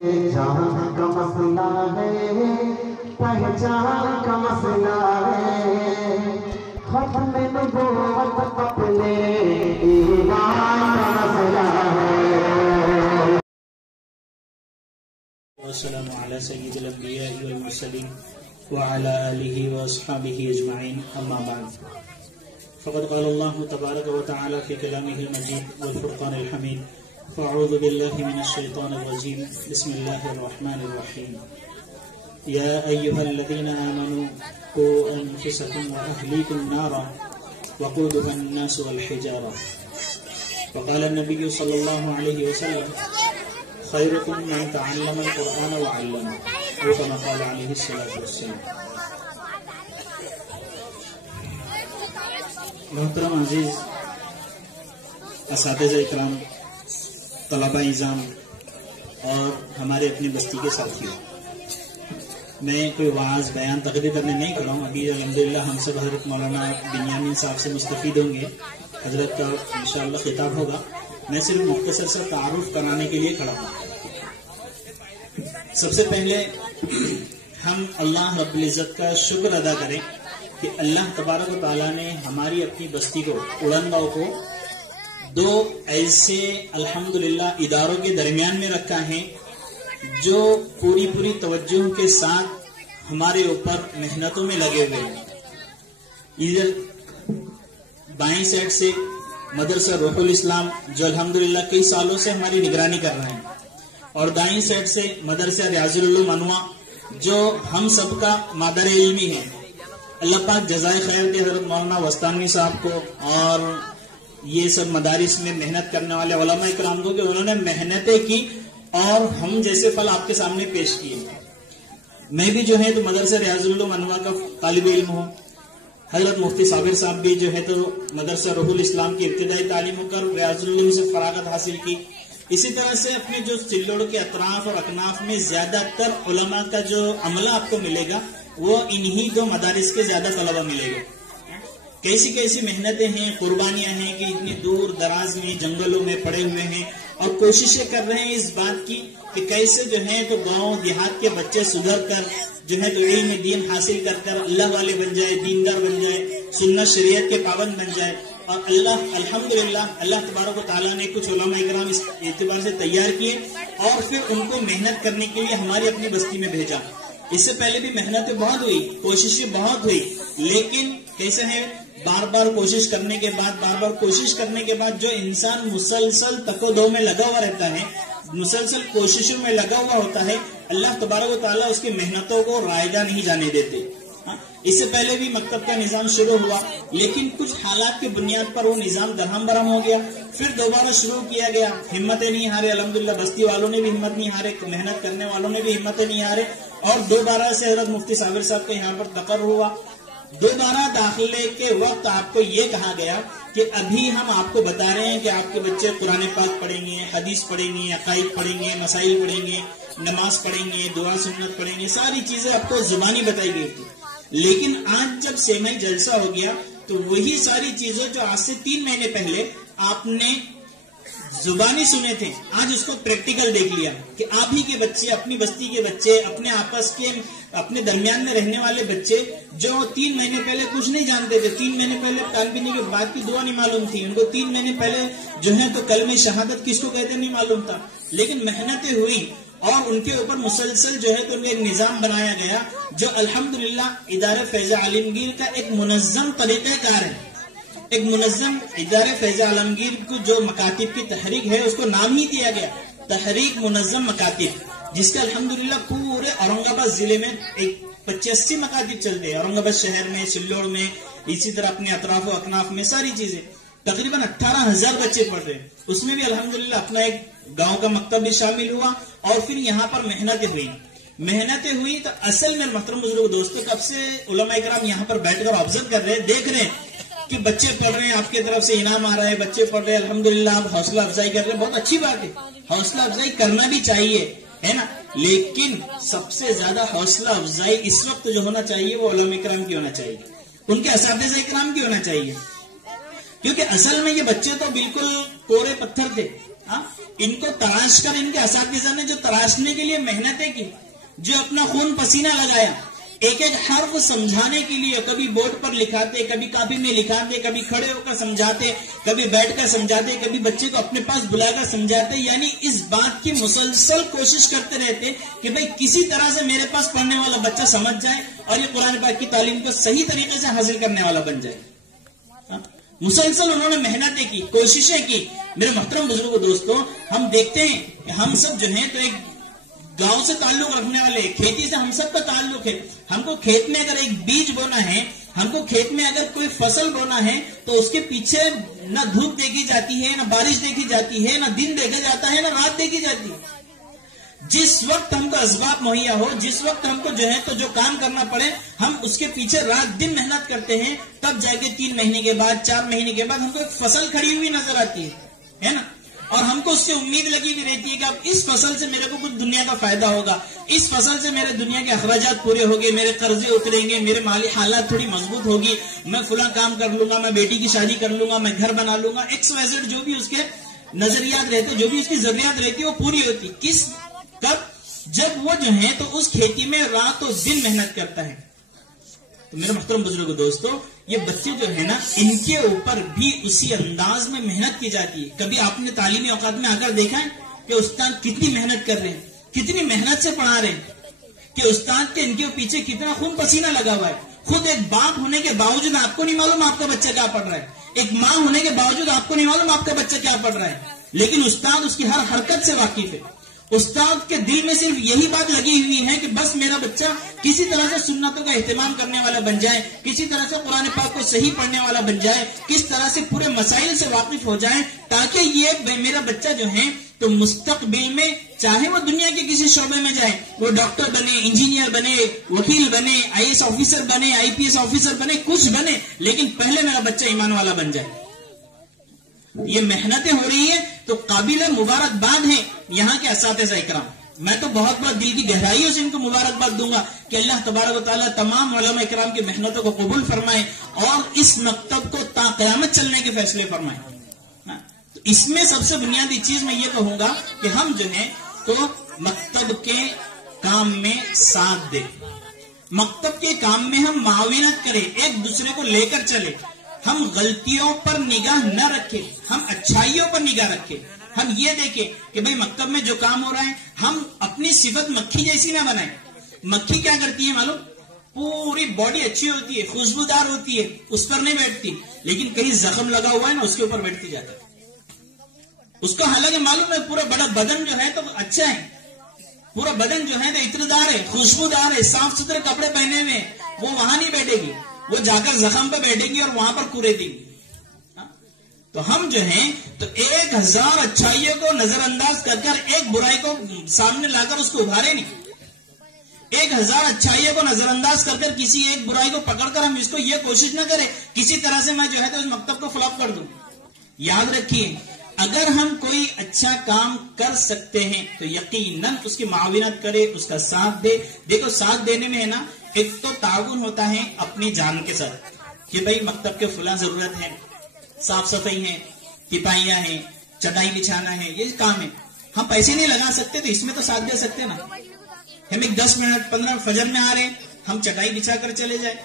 جان کا مسئلہ ہے، پہچان کا مسئلہ ہے، ختم نبوت اپنے ایمان کا مسئلہ ہے۔ والسلام على سيد الأنبياء والمرسلين وعلى آله وأصحابه أجمعين، أما بعد، فقد قال الله تبارك وتعالى في كلامه المجيد والفرقان الحميد: فأعوذ بالله من الشيطان الرجيم، بسم الله الرحمن الرحيم، يا أيها الذين آمنوا قوا أنفسكم وأهليكم نارا وقودها الناس والحجارة، وقال النبي صلى الله عليه وسلم: خيركم من تعلم القرآن وعلمه، أو كما قال عليه الصلاة والسلام۔ محترم عزیز اساتذہ اکرام، طلبہ نظام اور ہمارے اپنی بستی کے ساتھیوں، میں کوئی وعظ بیان تقریر کرنے نہیں کھڑا ہوں۔ ابھی الحمدللہ ہم سب حضرت مولانا بنیامین صاحب سے مستفید ہوں گے، حضرت کا انشاءاللہ خطاب ہوگا۔ میں صرف مختصر سا تعارف کرانے کے لیے کھڑا ہوں۔ سب سے پہلے ہم اللہ رب العزت کا شکر ادا کریں کہ اللہ تبارک و تعالیٰ نے ہماری اپنی بستی کو، اڑنگاؤں کو، دو ایسے الحمدللہ اداروں کے درمیان میں رکھا ہے جو پوری توجہ کے ساتھ ہمارے اوپر محنتوں میں لگے ہوئے ہیں۔ ادھر بائیں سائڈ سے مدرسہ روح الاسلام جو الحمدللہ کئی سالوں سے ہماری نگرانی کر رہے ہیں، اور دائیں سائڈ سے مدرسہ ریاض العلوم انواع جو ہم سب کا مادر علمی ہے۔ اللہ پاک جزائے خیر دے حضرت مولانا وستانوی صاحب کو اور یہ سب مدارس میں محنت کرنے والے علماء اکرام کو کہ انہوں نے محنتیں کی اور ہم جیسے پھل آپ کے سامنے پیش کیے۔ میں بھی جو ہے تو مدرسہ ریاض العلوم انواع کا طالب علم ہوں۔ حضرت مفتی صابر صاحب بھی جو ہے تو مدرسہ روح الاسلام کی ابتدائی تعلیم ہو کر ریاض العلوم سے فراغت حاصل کی۔ اسی طرح سے اپنے جو سلوڑ کے اطراف اور اکناف میں زیادہ تر علماء کا جو عملہ آپ کو ملے گا وہ انہی دو مدارس کے زیادہ طلبہ ملے گا۔ کیسی محنتیں ہیں، قربانیاں ہیں کہ اتنی دور دراز میں جنگلوں میں پڑے ہوئے ہیں اور کوششیں کر رہے ہیں اس بات کی کہ کیسے جو ہے تو گاؤں دیہات کے بچے سدھر کر جو ہے تو علم دین حاصل کر اللہ والے بن جائے، دیندار بن جائے، سنت شریعت کے پابند بن جائے۔ اور الحمدللہ اللہ تبارک و تعالیٰ نے کچھ علماء اکرام اس اعتبار سے تیار کیے اور پھر ان کو محنت کرنے کے لیے ہماری اپنی بستی میں بھیجا۔ اس سے پہلے بھی محنتیں بہت ہوئی، کوششیں بہت ہوئی، لیکن کیسے ہے بار بار کوشش کرنے کے بعد جو انسان مسلسل تقدم میں لگا ہوا رہتا ہے، مسلسل کوششوں میں لگا ہوا ہوتا ہے، اللہ تبارک و تعالیٰ اس کی محنتوں کو رائجہ نہیں جانے دیتے۔ اس سے پہلے بھی مکتب کا نظام شروع ہوا، لیکن کچھ حالات کی بنیاد پر وہ نظام درہم برہم ہو گیا، پھر دوبارہ شروع کیا گیا۔ ہمتیں نہیں ہارے، الحمدللہ بستی والوں نے بھی ہمت نہیں ہارے، محنت کرنے والوں نے بھی ہمتیں نہیں ہارے، اور دوبارہ سے حضرت مفتی صابر صاحب کا یہاں پر تقرر ہوا۔ دوبارہ داخلے کے وقت آپ کو یہ کہا گیا کہ ابھی ہم آپ کو بتا رہے ہیں کہ آپ کے بچے قرآن پاک پڑھیں گے، حدیث پڑھیں گے، عقائد پڑھیں گے، مسائل پڑھیں گے، نماز پڑھیں گے، دعا سنت پڑھیں گے، ساری چیزیں آپ کو زبانی بتائی گئی تھی۔ لیکن آج جب سیمائی جلسہ ہو گیا تو وہی ساری چیزیں جو آج سے 3 مہینے پہلے آپ نے زبانی سنے تھے، آج اس کو پریکٹیکل دیکھ لیا کہ آپ ہی کے بچے، اپنی بستی کے بچے، اپنے آپس کے اپنے درمیان میں رہنے والے بچے جو 3 مہینے پہلے کچھ نہیں جانتے تھے، 3 مہینے پہلے طالبین کے بعد کی دعا نہیں معلوم تھی، ان کو 3 مہینے پہلے جو ہے تو کلمہ شہادت کس کو کہتے نہیں معلوم تھا، لیکن محنتیں ہوئی اور ان کے اوپر مسلسل جو ہے تو ایک نظام بنایا گیا جو الحمدللہ ادارہ فیض عالمگیر کا ایک منظم طریقہ کار ہے۔ ایک منظم ادارہ فیض عالمگیر کو جو مکاتب کی تحریک ہے اس کو نام ہی دیا گیا تحریک منظم مکاتب، جس کا الحمدللہ پورے اورنگ آباد ضلع میں 85 مکاتب چلتے ہیں، اورنگ آباد شہر میں، سلوڑ میں، اسی طرح اپنے اطراف و اکناف میں ساری چیزیں۔ تقریباً 18,000 بچے پڑھ رہے ہیں، اس میں بھی الحمدللہ اپنا ایک گاؤں کا مکتب بھی شامل ہوا، اور پھر یہاں پر محنتیں ہوئی تو اصل میں محترم بزرگ دوستوں کب سے علماء اکرام یہاں پر بیٹھ کر آبزرو کر رہے ہیں، دیکھ رہے ہیں کہ بچے پڑھ رہے ہیں، آپ کی طرف سے انعام آ رہا ہے، بچے پڑھ رہے ہیں، الحمدللہ آپ حوصلہ افزائی کر رہے ہیں، بہت اچھی بات ہے، حوصلہ افزائی کرنا بھی چاہیے، ہے نا۔ لیکن سب سے زیادہ حوصلہ افزائی اس وقت جو ہونا چاہیے وہ علماء اکرام کی ہونا چاہیے، ان کے اساتذہ اکرام کی ہونا چاہیے، کیونکہ اصل میں یہ بچے تو بالکل کورے پتھر تھے، ان کو تراش کر ان کے اساتذہ نے جو تراشنے کے لیے محنتیں کی، جو اپنا خون پسینہ لگایا، ایک ایک حرف سمجھانے کے لیے کبھی بورڈ پر لکھاتے، کبھی کاپی میں لکھاتے، کبھی کھڑے ہو کر سمجھاتے، کبھی بیٹھ کر سمجھاتے، کبھی بچے کو اپنے پاس بلا کر سمجھاتے، یعنی اس بات کی مسلسل کوشش کرتے رہتے کہ بھئی کسی طرح سے میرے پاس پڑھنے والا بچہ سمجھ جائے اور یہ قرآن پاک کی تعلیم کو صحیح طریقے سے حاصل کرنے والا بن جائے۔ مسلسل انہوں نے محنتیں کی، کوششیں کی۔ میرے محترم بزرگوں دوستوں، ہم دیکھتے ہیں کہ ہم سب جو ہیں تو ایک گاؤں سے تعلق رکھنے والے، کھیتی سے ہم سب کا تعلق ہے۔ ہم کو کھیت میں اگر ایک بیج بونا ہے، ہم کو کھیت میں اگر کوئی فصل بونا ہے تو اس کے پیچھے نہ دھوپ دیکھی جاتی ہے، نہ بارش دیکھی جاتی ہے، نہ دن دیکھا جاتا ہے، نہ رات دیکھی جاتی ہے۔ جس وقت ہم کو اسباب مہیا ہو، جس وقت ہم کو جو ہے تو جو کام کرنا پڑے، ہم اس کے پیچھے رات دن محنت کرتے ہیں، تب جا کے 3 مہینے کے بعد 4 مہینے کے بعد ہم کو ایک فصل کھڑی ہوئی نظر آتی ہے نا، اور ہم کو اس سے امید لگی ہوئی رہتی ہے کہ اب اس فصل سے میرے کو کچھ دنیا کا فائدہ ہوگا، اس فصل سے میرے دنیا کے اخراجات پورے ہوگے، میرے قرضے اتریں گے، میرے مالی حالات تھوڑی مضبوط ہوگی، میں فلاں کام کر لوں گا، میں بیٹی کی شادی کر لوں گا، میں گھر بنا لوں گا، XYZ جو بھی اس کے نظریات رہتے، جو بھی اس کی ضروریات رہتی وہ پوری ہوتی۔ کب؟ جب وہ جو ہے تو اس کھیتی میں رات و دن محنت کرتا ہے۔ تو میرے محترم بزرگ دوستو، یہ بچے جو ہے نا، ان کے اوپر بھی اسی انداز میں محنت کی جاتی ہے۔ کبھی آپ نے تعلیمی اوقات میں آ کر دیکھا ہے کہ استاد کتنی محنت کر رہے ہیں، کتنی محنت سے پڑھا رہے ہیں، کہ استاد کے ان کے پیچھے کتنا خون پسینہ لگا ہوا ہے۔ خود ایک باپ ہونے کے باوجود آپ کو نہیں معلوم آپ کا بچہ کیا پڑھ رہا ہے، ایک ماں ہونے کے باوجود آپ کو نہیں معلوم آپ کا بچہ کیا پڑھ رہا ہے، لیکن استاد اس کی ہر حرکت سے واقف ہے۔ استاد کے دل میں صرف یہی بات لگی ہوئی ہے کہ بس میرا بچہ کسی طرح سے سنتوں کا اہتمام کرنے والا بن جائے، کسی طرح سے قرآن پاک کو صحیح پڑھنے والا بن جائے، کس طرح سے پورے مسائل سے واقف ہو جائے، تاکہ یہ میرا بچہ جو ہے تو مستقبل میں چاہے وہ دنیا کے کسی شعبے میں جائے، وہ ڈاکٹر بنے، انجینئر بنے، وکیل بنے، IAS آفیسر بنے، IPS آفیسر بنے، کچھ بنے، لیکن پہلے میرا بچہ ایمان والا بن جائے۔ یہ محنتیں ہو رہی ہیں تو قابل مبارکباد ہیں یہاں کے اساتذہ اکرام۔ میں تو بہت بہت دل کی گہرائیوں سے ان کو مبارکباد دوں گا کہ اللہ تبارک و تعالیٰ تمام علماء اکرام کی محنتوں کو قبول فرمائے اور اس مکتب کو تا قیامت چلنے کے فیصلے فرمائے۔ تو اس میں سب سے بنیادی چیز میں یہ کہوں گا کہ ہم جو ہے تو مکتب کے کام میں ساتھ دیں، مکتب کے کام میں ہم معاونت کریں، ایک دوسرے کو لے کر چلیں، ہم غلطیوں پر نگاہ نہ رکھیں، ہم اچھائیوں پر نگاہ رکھیں۔ ہم یہ دیکھیں کہ بھئی مکتب میں جو کام ہو رہا ہے ہم اپنی صفت مکھی جیسی نہ بنائیں۔ مکھی کیا کرتی ہے معلوم؟ پوری باڈی اچھی ہوتی ہے، خوشبودار ہوتی ہے، اس پر نہیں بیٹھتی، لیکن کہیں زخم لگا ہوا ہے نا اس کے اوپر بیٹھتی جاتا ہے۔ اس کو حالانکہ معلوم ہے پورا بڑا بدن جو ہے تو اچھا ہے، پورا بدن جو ہے تو عطردار ہے، خوشبودار ہے، صاف ستھرے کپڑے پہنے ہوئے، وہ وہاں نہیں بیٹھے گی، وہ جا کر زخم پہ بیٹھے گی اور وہاں پر کورے دیں گی۔ تو ہم جو ہیں تو 1000 اچھائیوں کو نظر انداز کر کر ایک برائی کو سامنے لا کر اس کو ابھارے نہیں، 1000 اچھائیوں کو نظر انداز کر کر کسی ایک برائی کو پکڑ کر ہم اس کو یہ کوشش نہ کریں کسی طرح سے میں جو ہے تو اس مکتب کو فلاپ کر دوں۔ یاد رکھیے، اگر ہم کوئی اچھا کام کر سکتے ہیں تو یقیناً اس کی معاونت کرے، اس کا ساتھ دے۔ دیکھو ساتھ دینے میں ہے نا، ایک تو تعاون ہوتا ہے اپنی جان کے ساتھ کہ بھئی مکتب کے فلاں ضرورت ہے، صاف صفائی ہے، تپائیاں ہیں، چٹائی بچھانا ہے، یہ کام ہے، ہم پیسے نہیں لگا سکتے تو اس میں تو ساتھ دے سکتے نا۔ ہم ایک 10 منٹ 15 فجر میں آ رہے ہیں، ہم چٹائی بچھا کر چلے جائیں،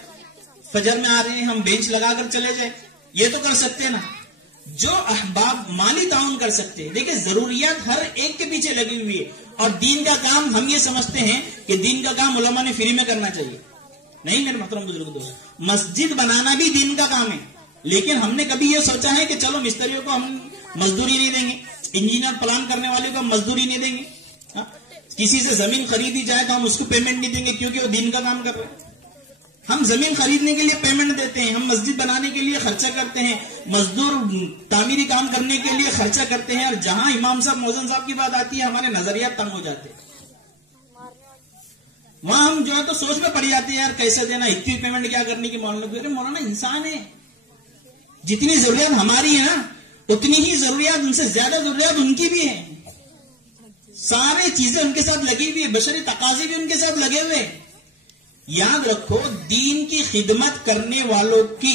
فجر میں آ رہے ہیں ہم بینچ لگا کر چلے جائیں، یہ تو کر سکتے نا۔ جو احباب مالی تعاون کر سکتے ہیں، دیکھیں ضروریات ہر ایک کے پیچھے لگی ہوئی ہے، اور دین کا کام ہم یہ سمجھتے ہیں کہ دین کا کام علماء نے فری میں کرنا چاہیے، نہیں میرے محترم بزرگ دوست، مسجد بنانا بھی دین کا کام ہے، لیکن ہم نے کبھی یہ سوچا ہے کہ چلو مستریوں کو ہم مزدوری نہیں دیں گے، انجینئر پلان کرنے والے کو ہم مزدوری نہیں دیں گے، کسی سے زمین خریدی جائے تو ہم اس کو پیمنٹ نہیں دیں گے کیونکہ وہ دین کا کام کر رہے ہیں۔ ہم زمین خریدنے کے لیے پیمنٹ دیتے ہیں، ہم مسجد بنانے کے لیے خرچہ کرتے ہیں، مزدور تعمیری کام کرنے کے لیے خرچہ کرتے ہیں، اور جہاں امام صاحب موزن صاحب کی بات آتی ہے ہمارے نظریات تنگ ہو جاتے ہیں، وہاں ہم جو ہے تو سوچ میں پڑ جاتے ہیں یار کیسے دینا، اتنی پیمنٹ کیا کرنے کی۔ مولانا انسان ہے، جتنی ضروریات ہماری ہے نا اتنی ہی ضروریات، ان سے زیادہ ضروریات ان کی بھی ہیں، سارے چیزیں ان کے ساتھ لگی ہوئی ہے، بشری تقاضے بھی ان کے ساتھ لگے ہوئے ہیں۔ یاد رکھو دین کی خدمت کرنے والوں کی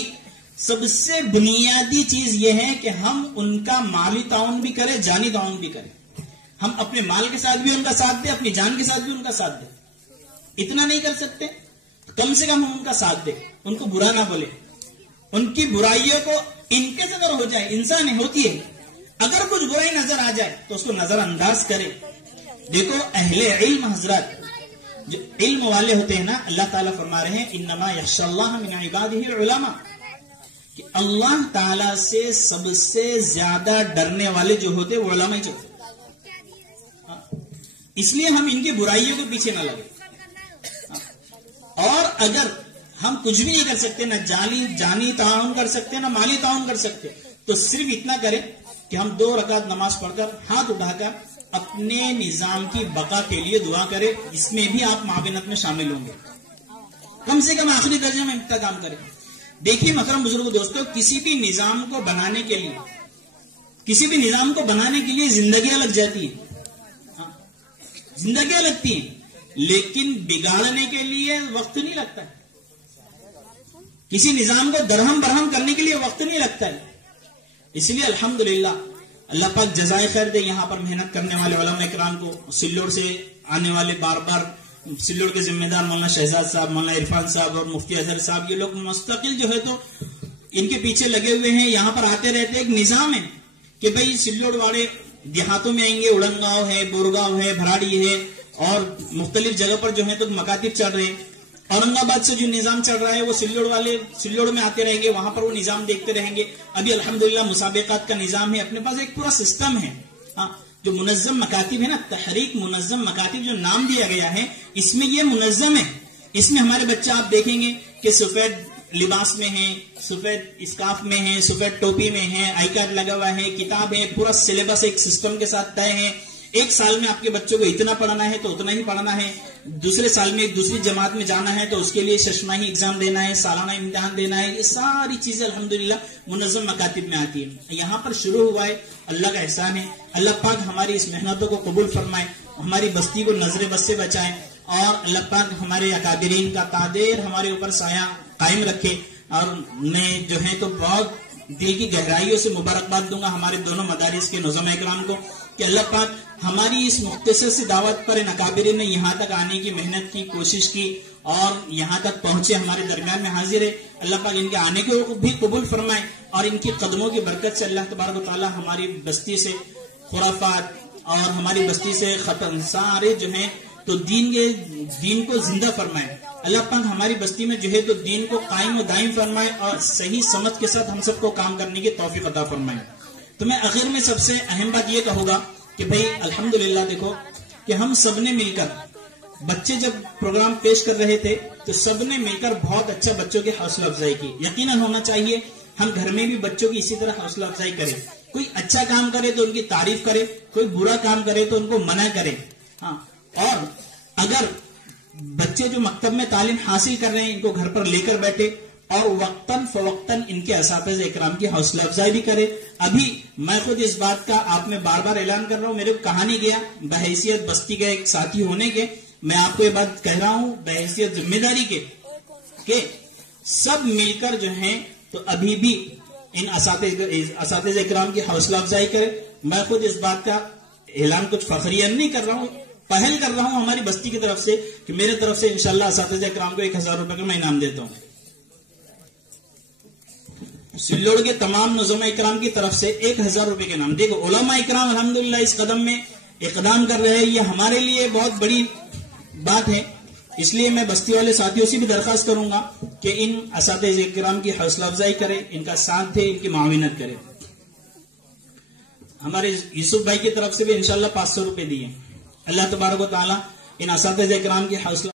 سب سے بنیادی چیز یہ ہے کہ ہم ان کا مالی تعاون بھی کریں، جانی تعاون بھی کریں. ہم اپنے مال کے ساتھ بھی ان کا ساتھ دیں، اپنی جان کے ساتھ بھی ان کا ساتھ دیں. اتنا نہیں کر سکتے، کم سے کم ہم ان کا ساتھ دیں، ان کو برا نہ بولے، ان کی برائیوں کو ان کے سے ہو جائے. انسان ہوتی ہے، اگر کچھ برائی نظر آ جائے تو اس کو نظر انداز کرے. دیکھو اہل علم حضرات جو علم والے ہوتے ہیں نا، اللہ تعالیٰ فرما رہے ہیں انما یخشی اللہ من عبادہ العلماء، کہ اللہ تعالیٰ سے سب سے زیادہ ڈرنے والے جو ہوتے وہ علماء ہی ہوتے. اس لیے ہم ان کی برائیوں کے پیچھے نہ لگے. اور اگر ہم کچھ بھی نہیں کر سکتے، نہ جانی تعاون کر سکتے، نہ مالی تعاون کر سکتے، تو صرف اتنا کریں کہ ہم 2 رکعت نماز پڑھ کر ہاتھ اٹھا کر اپنے نظام کی بقا کے لیے دعا کریں. اس میں بھی آپ معاونت میں شامل ہوں گے. کم سے کم آخری درجے میں اتنا کام کریں. دیکھیے محترم بزرگ دوستو، کسی بھی نظام کو بنانے کے لیے زندگیاں لگ جاتی ہیں، زندگیاں لگتی ہیں، لیکن بگاڑنے کے لیے وقت نہیں لگتا ہے. کسی نظام کو درہم برہم کرنے کے لیے وقت نہیں لگتا ہے. اس لیے الحمدللہ اللہ پاک جزائے خیر دے یہاں پر محنت کرنے والے علماء کرام کو. سلوڑ سے آنے والے بار بار سلوڑ کے ذمہ دار مولانا شہزاد صاحب، مولانا عرفان صاحب اور مفتی اظہر صاحب، یہ لوگ مستقل جو ہے تو ان کے پیچھے لگے ہوئے ہیں. یہاں پر آتے رہتے. ایک نظام ہے کہ بھئی سلوڑ والے دیہاتوں میں آئیں گے، اڑنگاؤں ہے، بورگاؤں ہے، بھراڑی ہے اور مختلف جگہ پر جو ہے تو مکاتب چل رہے ہیں. اورنگ آباد سے جو نظام چل رہا ہے وہ سلوڑ میں آتے رہیں گے، وہاں پر وہ نظام دیکھتے رہیں گے. ابھی الحمدللہ مسابقات کا نظام ہے، اپنے پاس ایک پورا سسٹم ہے. جو منظم مکاتب ہے نا، تحریک منظم مکاتب جو نام دیا گیا ہے، اس میں یہ منظم ہے. اس میں ہمارے بچہ آپ دیکھیں گے کہ سفید لباس میں ہیں، سفید اسکارف میں ہیں، سفید ٹوپی میں ہیں، آئی کارڈ لگا ہوا ہے، کتاب ہے، پورا سلیبس ایک سسٹم کے ساتھ طے ہے. ایک سال میں آپ کے بچوں کو اتنا پڑھنا ہے تو اتنا ہی پڑھنا ہے. دوسرے سال میں دوسری جماعت میں جانا ہے تو اس کے لیے ششماہی ایگزام دینا ہے، سالانہ امتحان دینا ہے. یہ ساری چیزیں الحمدللہ منظم مکاتب میں آتی ہیں. یہاں پر شروع ہوا ہے، اللہ کا احسان ہے. اللہ پاک ہماری اس محنتوں کو قبول فرمائے، ہماری بستی کو نظر بد سے بچائے، اور اللہ پاک ہمارے اکابرین کا تادیر ہمارے اوپر سایہ قائم رکھے. اور میں جو ہے تو بہت دل کی گہرائیوں سے مبارکباد دوں گا ہمارے دونوں مدارس کے نظام اکرام کو کہ اللہ پاک ہماری اس مختصر سی دعوت پر ان اکابرین نے یہاں تک آنے کی محنت کی، کوشش کی اور یہاں تک پہنچے، ہمارے درمیان میں حاضر ہے. اللہ پاک ان کے آنے کو بھی قبول فرمائے اور ان کی قدموں کی برکت سے اللہ تبارک و تعالی ہماری بستی سے خرافات اور ہماری بستی سے ختم سارے جو ہیں تو دین کو زندہ فرمائے. اللہ پاک ہماری بستی میں جو ہے تو دین کو قائم و دائم فرمائے اور صحیح سمجھ کے ساتھ ہم سب کو کام کرنے کی توفیق عطا فرمائے. تو میں آخر میں سب سے اہم بات یہ کہوں گا کہ بھئی الحمدللہ دیکھو کہ ہم سب نے مل کر، بچے جب پروگرام پیش کر رہے تھے تو سب نے مل کر بہت اچھا بچوں کی حوصلہ افزائی کی. یقیناً ہونا چاہیے ہم گھر میں بھی بچوں کی اسی طرح حوصلہ افزائی کریں. کوئی اچھا کام کرے تو ان کی تعریف کرے، کوئی برا کام کرے تو ان کو منع کرے. اور اگر بچے جو مکتب میں تعلیم حاصل کر رہے ہیں ان کو گھر پر لے کر بیٹھے اور وقتاً فوقتاً ان کے اساتذہ اکرام کی حوصلہ افزائی بھی کرے. ابھی میں خود اس بات کا آپ میں بار بار اعلان کر رہا ہوں، میرے کو کہا نہیں گیا بحیثیت بستی کے ایک ساتھی ہونے کے، میں آپ کو یہ بات کہہ رہا ہوں بحیثیت ذمہ داری کے کہ سب مل کر جو ہیں تو ابھی بھی ان اساتذہ اکرام کی حوصلہ افزائی کرے. میں خود اس بات کا اعلان کچھ فخریہ نہیں کر رہا ہوں، پہل کر رہا ہوں ہماری بستی کی طرف سے کہ میرے طرف سے انشاءاللہ اساتذہ اکرام کو 1000 روپے کا میں انعام دیتا ہوں. سلوڑ کے تمام نظام اکرام کی طرف سے 1000 روپے کے نام. دیکھو علماء اکرام الحمدللہ اس قدم میں اقدام کر رہے ہیں، یہ ہمارے لیے بہت بڑی بات ہے. اس لیے میں بستی والے ساتھیوں سے بھی درخواست کروں گا کہ ان اساتذہ اکرام کی حوصلہ افزائی کرے، ان کا ساتھ دے، ان کی معاونت کرے. ہمارے یوسف بھائی کی طرف سے بھی انشاءاللہ 500 روپے دیے. اللہ تبارک و تعالی ان اساتذہ اکرام کی حوصلہ